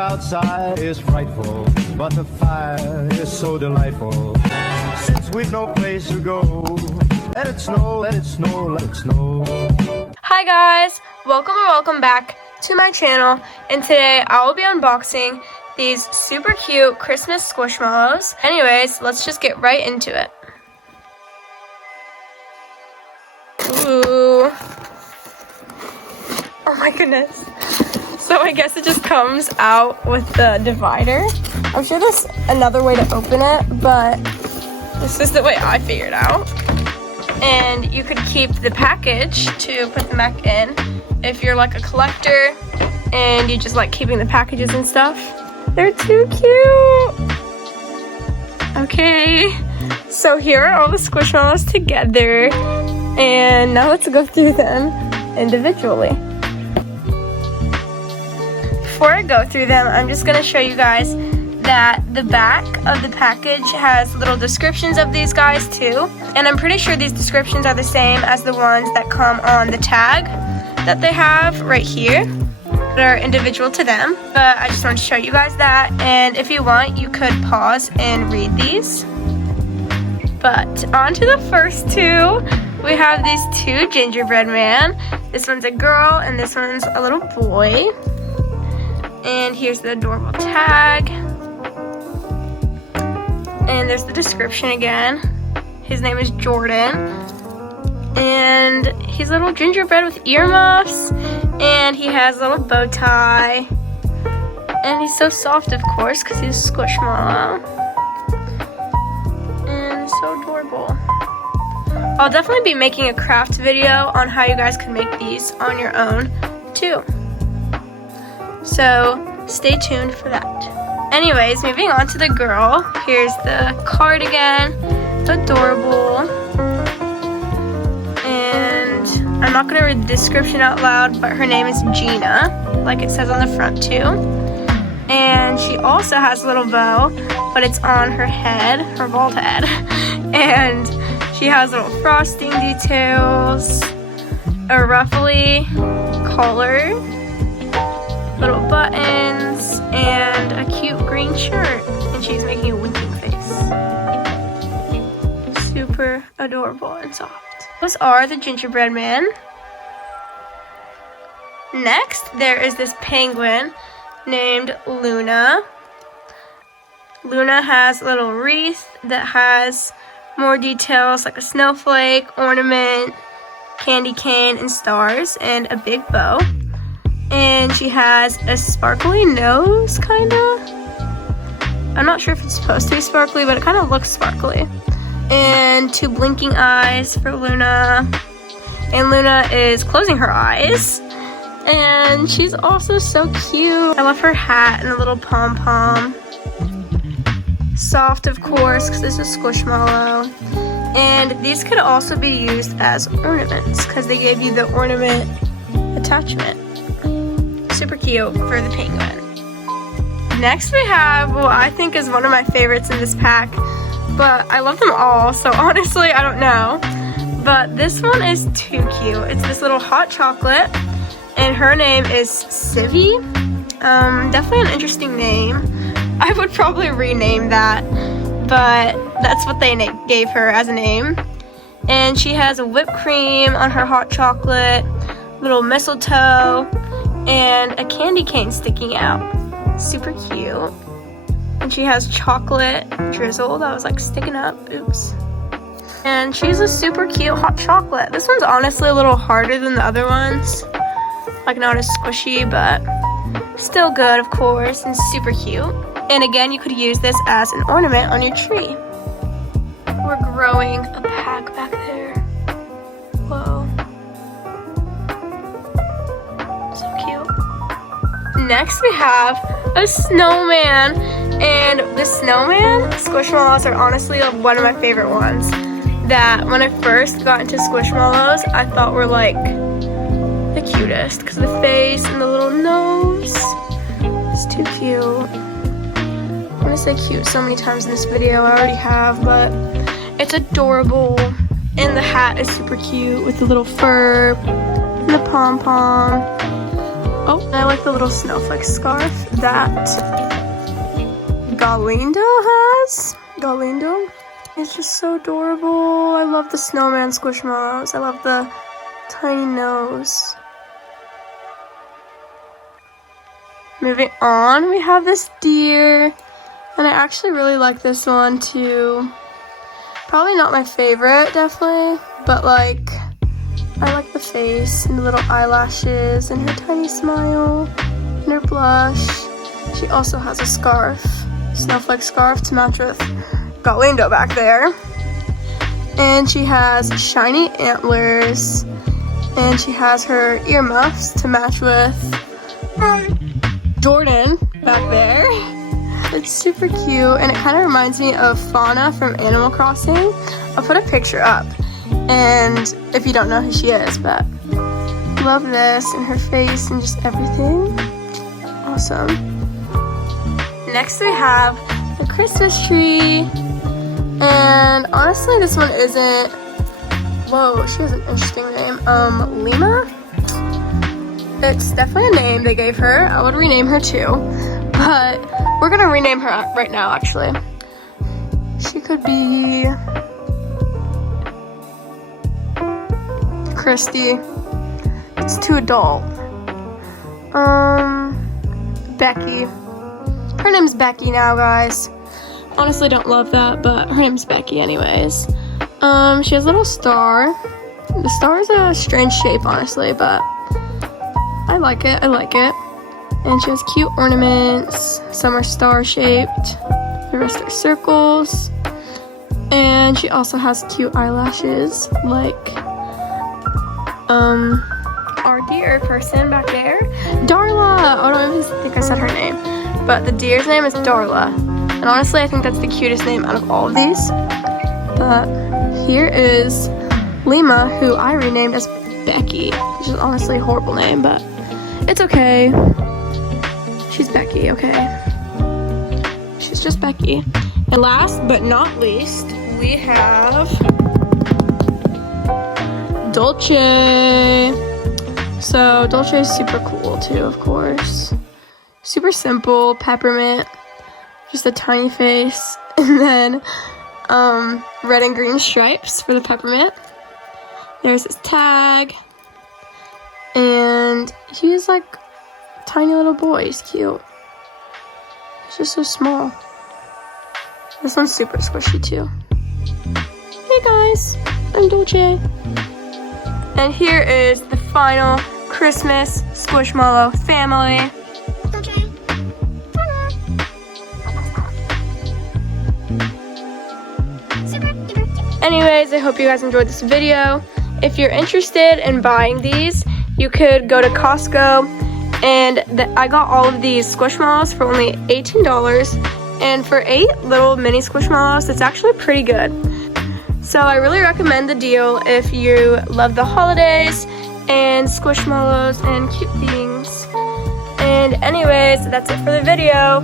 outside is frightful, but the fire is so delightful. Since we've no place to go, let it snow, let it snow, let it snow. Hi guys, welcome back to my channel, and today I will be unboxing these super cute Christmas Squishmallows. Anyways, let's just get right into it. Ooh. Oh my goodness. So I guess it just comes out with the divider. I'm sure there's another way to open it, but this is the way I figured out. And you could keep the package to put them back in if you're like a collector and you just like keeping the packages and stuff. They're too cute. Okay, so here are all the Squishmallows together, and now let's go through them individually. Before I go through them, I'm just gonna show you guys that the back of the package has little descriptions of these guys too, and I'm pretty sure these descriptions are the same as the ones that come on the tag that they have right here that are individual to them. But I just wanted to show you guys that, and if you want, you could pause and read these. But on to the first two. We have these two gingerbread man. This one's a girl and this one's a little boy. And here's the adorable tag. And there's the description again. His name is Jordan. And he's a little gingerbread with earmuffs. And he has a little bow tie. And he's so soft, of course, because he's a Squishmallow. And so adorable. I'll definitely be making a craft video on how you guys can make these on your own, too. So stay tuned for that. Anyways, moving on to the girl. Here's the card again. It's adorable. And I'm not going to read the description out loud, but her name is Gina, like it says on the front too. And she also has a little bow, but it's on her head, her bald head. And she has little frosting details, a ruffly collar, little buttons, and a cute green shirt, and she's making a winking face. Super adorable and soft. Those are the gingerbread man. Next, there is this penguin named Luna. Luna has a little wreath that has more details like a snowflake, ornament, candy cane, and stars, and a big bow. And she has a sparkly nose, kind of. I'm not sure if it's supposed to be sparkly, but it kind of looks sparkly. And two blinking eyes for Luna. And Luna is closing her eyes. And she's also so cute. I love her hat and a little pom-pom. Soft, of course, because this is Squishmallow. And these could also be used as ornaments, because they gave you the ornament attachment. Super cute for the penguin. Next we have what I think is one of my favorites in this pack, but I love them all, so honestly I don't know. But this one is too cute. It's this little hot chocolate, and her name is Civvy. Definitely an interesting name. I would probably rename that, but that's what they gave her as a name. And she has a whipped cream on her hot chocolate, little mistletoe, and a candy cane sticking out. Super cute. And she has chocolate drizzle that was like sticking up. Oops. And she's a super cute hot chocolate. This one's honestly a little harder than the other ones. Like not as squishy, but still good, of course, and super cute. And again, you could use this as an ornament on your tree. We're growing a pack back there. Whoa. So cute. Next we have a snowman. And the snowman Squishmallows are honestly one of my favorite ones. That when I first got into Squishmallows, I thought were like the cutest. Because of the face and the little nose. It's too cute. I'm gonna say cute so many times in this video. I already have, but it's adorable. And the hat is super cute with the little fur and the pom-pom. Oh, and I like the little snowflake scarf that Galindo has. Galindo is just so adorable. I love the snowman Squishmallows. I love the tiny nose. Moving on, we have this deer, and I actually really like this one too. Probably not my favorite, definitely, but like, I like the face and the little eyelashes and her tiny smile and her blush. She also has a scarf, snowflake scarf to match with Galindo back there. And she has shiny antlers, and she has her earmuffs to match with Jordan back there. It's super cute, and it kind of reminds me of Fauna from Animal Crossing. I'll put a picture up, and if you don't know who she is, but love this and her face and just everything. Awesome. Next we have the Christmas tree, and honestly this one isn't, whoa, she has an interesting name, Lima? It's definitely a name they gave her. I would rename her too, but we're gonna rename her right now actually. She could be Christy. It's too adult. Becky. Her name's Becky now, guys. Honestly don't love that, but her name's Becky anyways. She has a little star. The star is a strange shape honestly, but I like it. And she has cute ornaments. Some are star shaped, the rest are circles. And she also has cute eyelashes like our deer person back there, Darla. Oh, I don't even think I said her name, but the deer's name is Darla. And honestly, I think that's the cutest name out of all of these. But here is Lima, who I renamed as Becky, which is honestly a horrible name, but it's okay. She's Becky, okay? She's just Becky. And last but not least, we have Dolce. So Dolce is super cool too, of course. Super simple, peppermint, just a tiny face, and then red and green stripes for the peppermint. There's his tag. And he's like a tiny little boy. He's cute. He's just so small. This one's super squishy too. Hey guys, I'm Dolce. And here is the final Christmas Squishmallow family. Anyways, I hope you guys enjoyed this video. If you're interested in buying these, you could go to Costco, and I got all of these Squishmallows for only $18, and for 8 little mini Squishmallows, it's actually pretty good. So I really recommend the deal if you love the holidays and Squishmallows and cute things. And anyways, that's it for the video.